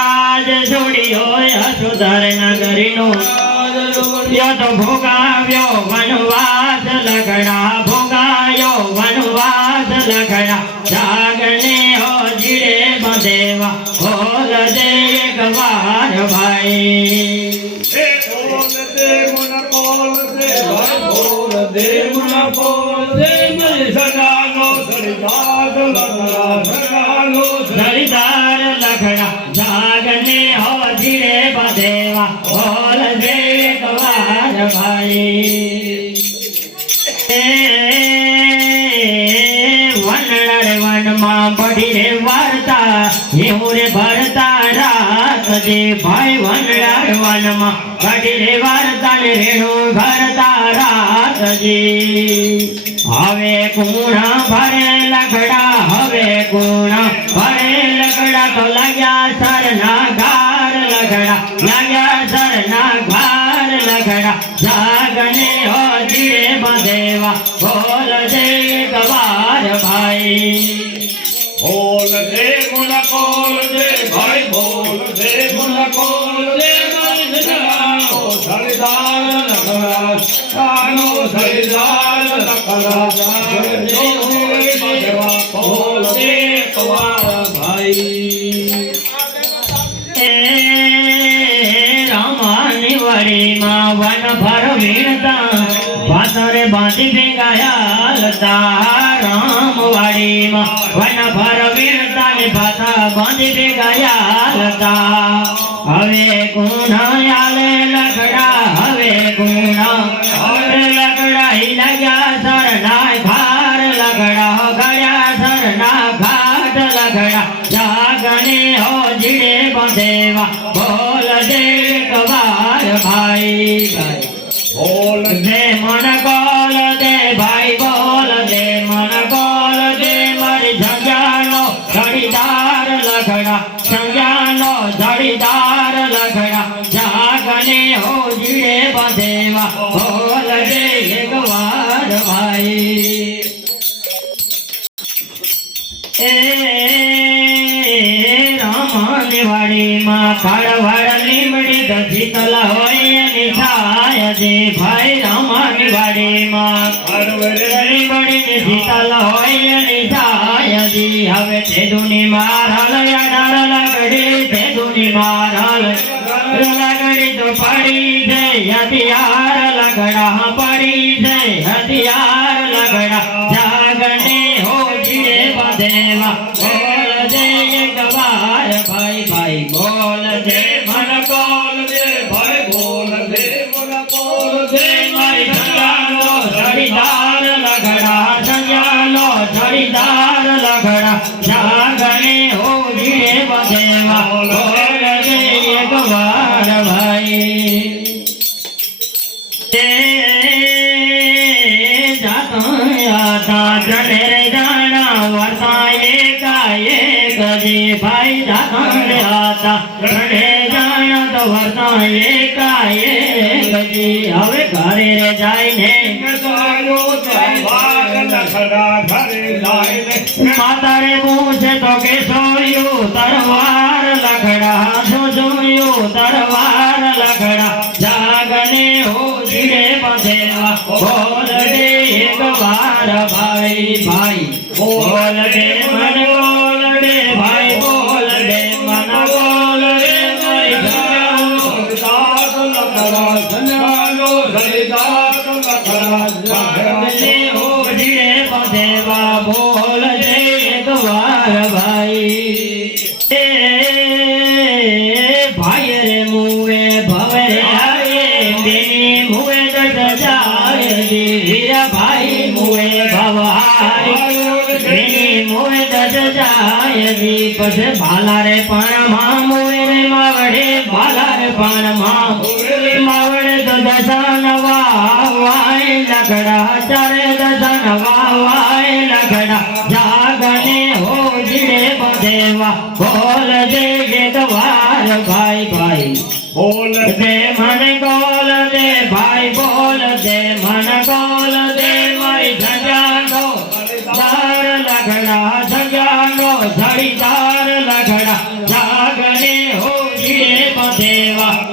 રાજ જોડિયો યશોધર નગરીનો યતો ભોગાવ્યો વનવાસ લગડા ભોગાયો વનવાસ લગડા જાગને હો જીડે બંધેવા બોલ દે એક વાર ભાઈ બોલ દે મન બોલ દે ભાઈ બોલ દે મન બોલ દે મન સગાનો સરિદાર લખડા સગાનો સરિદાર લખડા જાગને હો જીડે બંધેવા બોલ દે એક વાર ભાઈ વનમાં પડી રે વાર્તા એવું રે ભરતા રાખજે ભાઈ વનડાર વનમાં પડી રે વાર્તા ને રેણું ભરતા રાખજે હવે કુણા ભરે લખડા હવે કુણા ભરે લખડા તો લાગ્યા સરના ઘાર લખડા લાગ્યા સરના ઘાર લખડા જાગને હો જીડે બંધેવા બોલ દે એક વાર ભાઈ બોલ દે મન બોલ દે ભાઈ બોલ દે મન બોલ દે મન સગાનો સરિદાર લખડા સગાનો સરિદાર લખડા જાગને હો બંધેવા બોલ દે એક વાર ભાઈ રામાની વડીમાં વન ભર વીણતા પાતરે બાંધી ભેગાયા લતા રામવાડીમાં વન ભર વીણતા ને પાતા બાંધી ભેગાયા લતા હવે ગુણા આલે લગડા હવે ગુણા હવે લગડા હી લાગ્યા સરના ઘાર લગડા ગયા સરના ઘાટ લગડા જાગને હો જીડે બંધેવા બોલ દે એક વાર ભાઈ બોલ દે મન બોલ દે ભાઈ બોલ દે મન બોલ દે મારી જગ્યાનો ધડીદાર લખડા જગ્યાનો ધડીદાર લખડા જાગને હો જીડે બંધેવા બોલ દે એક વાર ભાઈ રામાની વાડીમાં કાળવાડ લીમડી દશીતલ હોય એની છાય દે ભાઈ રામાની વાડીમાં કાળવાડ લીમડી દશીતલ હોય એની છાય દે હવે તે દુની મારલ યાડાર લગડી તે દુની મારલ લગડી તો પડી દે હથિયાર લગડા પડી દે હથિયાર લગડા જાગને હો જીડે બંધેવા બોલ દે એક વાર ભાઈ ભાઈ બોલ દે મન બોલ દે ભાઈ બોલ દે મન બોલ દે મારી જગ્યાનો ધડીદાર લગડા જગ્યાનો ધડીદાર લગડા જાગને હો જીડે બંધેવા બોલ દે એક વાર ભાઈ ભાઈ જાણે હતા રણે જાણ તો વર્તા એકાએક જી હવે ઘરે રે જઈને માતારે પૂછે તો કે સોયું તરવાર લખડા જોયું તરવાર લખડા જાગને હો જીડે બંધેવા બોલ દે એક વાર ભાઈ ભાઈ બોલ દે મન બોલ દે ભાઈ બોલ દે મન બોલ દે મારી જગ્યાનો જાગને હો જીડે બંધેવા બોલ દે એક વાર ભાઈ ભાઈ રે મુએ ભવે આવે બેની મુએ દસ જાય વીરા ભાઈ મુએ ભવાય બેની મુએ દસ જાય પછી ભાલા રે પણ મુએ રે માવડે ભાલા રે પણ માવડે તો દસન વાય લગડા ચારે દસન વાય લગડા જાગને હો જીડે બંધેવા બોલ દે એક વાર ભાઈ ભાઈ બોલ દે મન બોલ દે ભાઈ બોલ દે મન બોલ દે મારી જગ્યાનો ધડીદાર લગડા જગ્યાનો ધડીદાર લગડા જાગને હો દેવા